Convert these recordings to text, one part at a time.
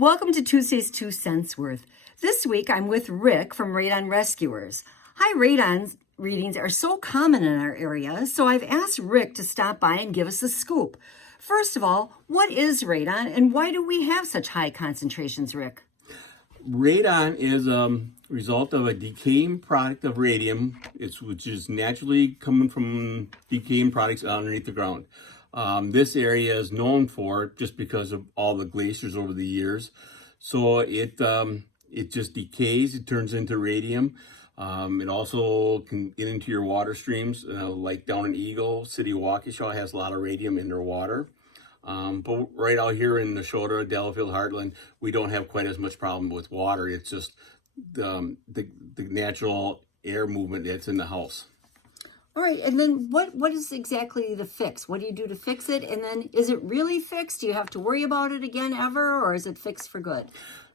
Welcome to Tuesday's 2 Cents Worth. This week I'm with Rick from Radon Rescuers. High radon readings are so common in our area, so I've asked Rick to stop by and give us a scoop. First of all, what is radon and why do we have such high concentrations, Rick? Radon is a result of a decaying product of radium, which is naturally coming from decaying products underneath the ground. This area is known for it just because of all the glaciers over the years. So it just decays, it turns into radium. It also can get into your water streams, like down in Eagle, City of Waukesha has a lot of radium in their water. But right out here in the Shorewest, Delafield, Heartland, we don't have quite as much problem with water. It's just the natural air movement that's in the house. All right, and then what is exactly the fix? What do you do to fix it? And then is it really fixed? Do you have to worry about it again ever, or is it fixed for good?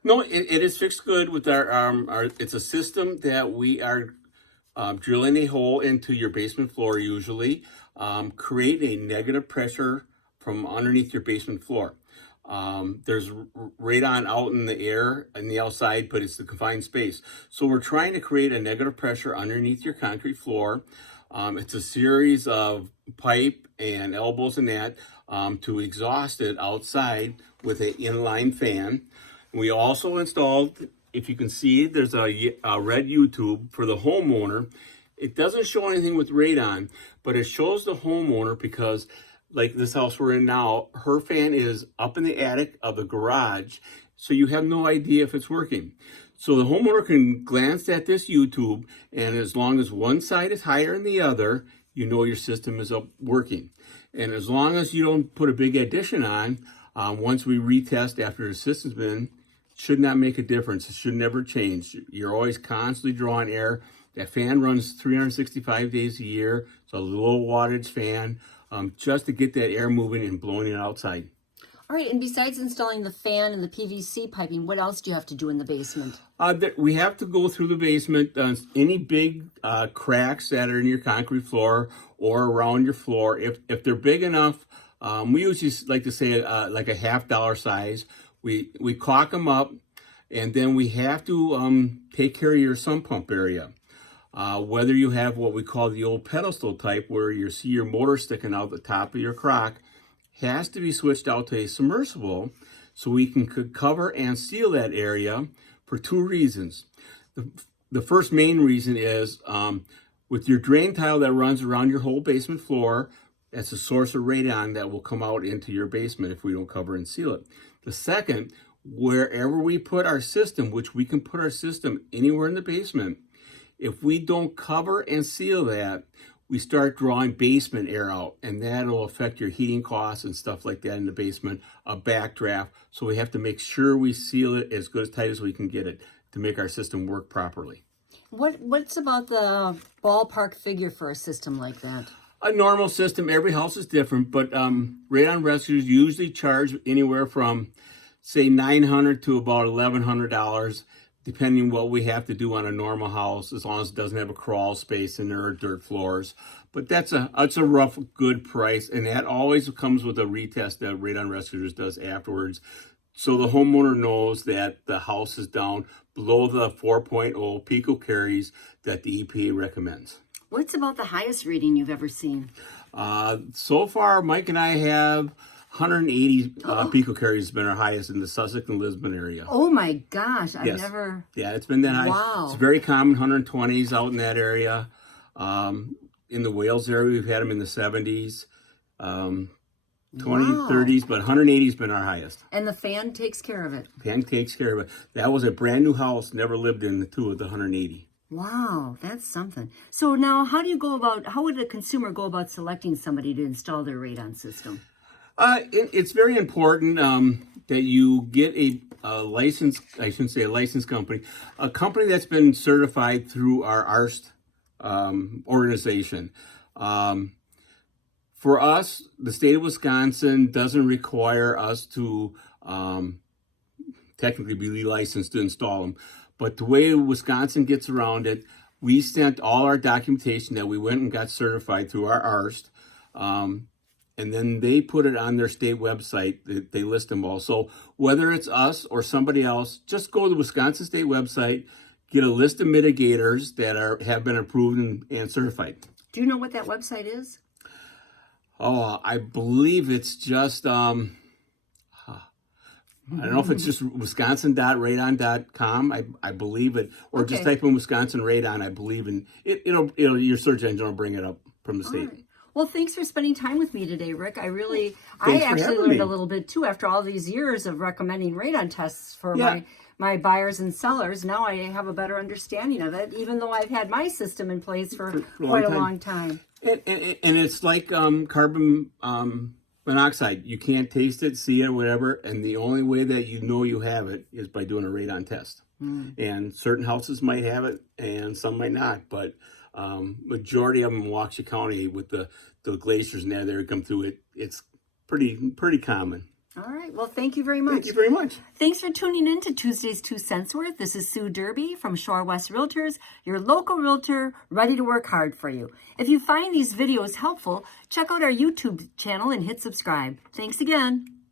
No, it is fixed good with our it's a system that we are drilling a hole into your basement floor usually, create a negative pressure from underneath your basement floor. There's radon out in the air and the outside, but it's the confined space. So we're trying to create a negative pressure underneath your concrete floor. It's a series of pipe and elbows and that to exhaust it outside with an inline fan. We also installed, if you can see, there's a red U-tube for the homeowner. It doesn't show anything with radon, but it shows the homeowner because, like this house we're in now, her fan is up in the attic of the garage, so you have no idea if it's working. So the homeowner can glance at this U-tube, and as long as one side is higher than the other, you know your system is up working. And as long as you don't put a big addition on, once we retest after the system's been, it should not make a difference. It should never change. You're always constantly drawing air. That fan runs 365 days a year. It's a low wattage fan, just to get that air moving and blowing it outside. All right, and besides installing the fan and the PVC piping, what else do you have to do in the basement? We have to go through the basement. Any big cracks that are in your concrete floor or around your floor, if they're big enough, we usually like to say like a $50 size. We caulk them up, and then we have to take care of your sump pump area. Whether you have what we call the old pedestal type, where you see your motor sticking out the top of your crock, has to be switched out to a submersible so we can cover and seal that area for two reasons. The first main reason is with your drain tile that runs around your whole basement floor, that's a source of radon that will come out into your basement if we don't cover and seal it. The second, wherever we put our system, which we can put our system anywhere in the basement, if we don't cover and seal that, we start drawing basement air out, and that'll affect your heating costs and stuff like that in the basement, a backdraft. So we have to make sure we seal it as good as tight as we can get it to make our system work properly. What's about the ballpark figure for a system like that? A normal system, every house is different, but Radon Rescuers usually charge anywhere from, say, $900 to about $1,100, depending what we have to do on a normal house, as long as it doesn't have a crawl space in there or dirt floors. But that's a rough, good price, and that always comes with a retest that Radon Rescuers does afterwards. So the homeowner knows that the house is down below the 4.0 picocuries that the EPA recommends. What's about the highest reading you've ever seen? So far, Mike and I have 180 picocuries has been our highest in the Sussex and Lisbon area. Oh my gosh, I've Yes. never... Yeah, it's been that high. Wow. It's very common, 120s out in that area. In the Wales area, we've had them in the 70s, 20s, 30s, but 180 has been our highest. And the fan takes care of it. Fan takes care of it. That was a brand new house, never lived in the two of the 180. Wow, that's something. So now how would a consumer go about selecting somebody to install their radon system? It's very important that you get a licensed, I shouldn't say a licensed company, a company that's been certified through our ARST organization. For us, the state of Wisconsin doesn't require us to technically be licensed to install them. But the way Wisconsin gets around it, we sent all our documentation that we went and got certified through our ARST. and then they put it on their state website. They list them all. So whether it's us or somebody else, just go to the Wisconsin State website, get a list of mitigators that have been approved and certified. Do you know what that website is? Oh, I believe it's just, I don't know if it's just wisconsin.radon.com. I believe it, or just type in Wisconsin Radon. I believe in it. Your search engine will bring it up from the state. All right. Well, thanks for spending time with me today, Rick. I Thanks actually for learned me. a little bit too after all these years of recommending radon tests for my buyers and sellers. Now I have a better understanding of it, even though I've had my system in place for quite a long time. And it's like carbon monoxide. You can't taste it, see it, whatever. And the only way that you know you have it is by doing a radon test. And certain houses might have it and some might not. But majority of them in Waukesha County with the glaciers and that come through it, it's pretty common. All right. Well, thank you very much. Thank you very much. Thanks for tuning in to Tuesday's 2 Cents Worth. This is Sue Derby from Shorewest Realtors, your local realtor ready to work hard for you. If you find these videos helpful, check out our YouTube channel and hit subscribe. Thanks again.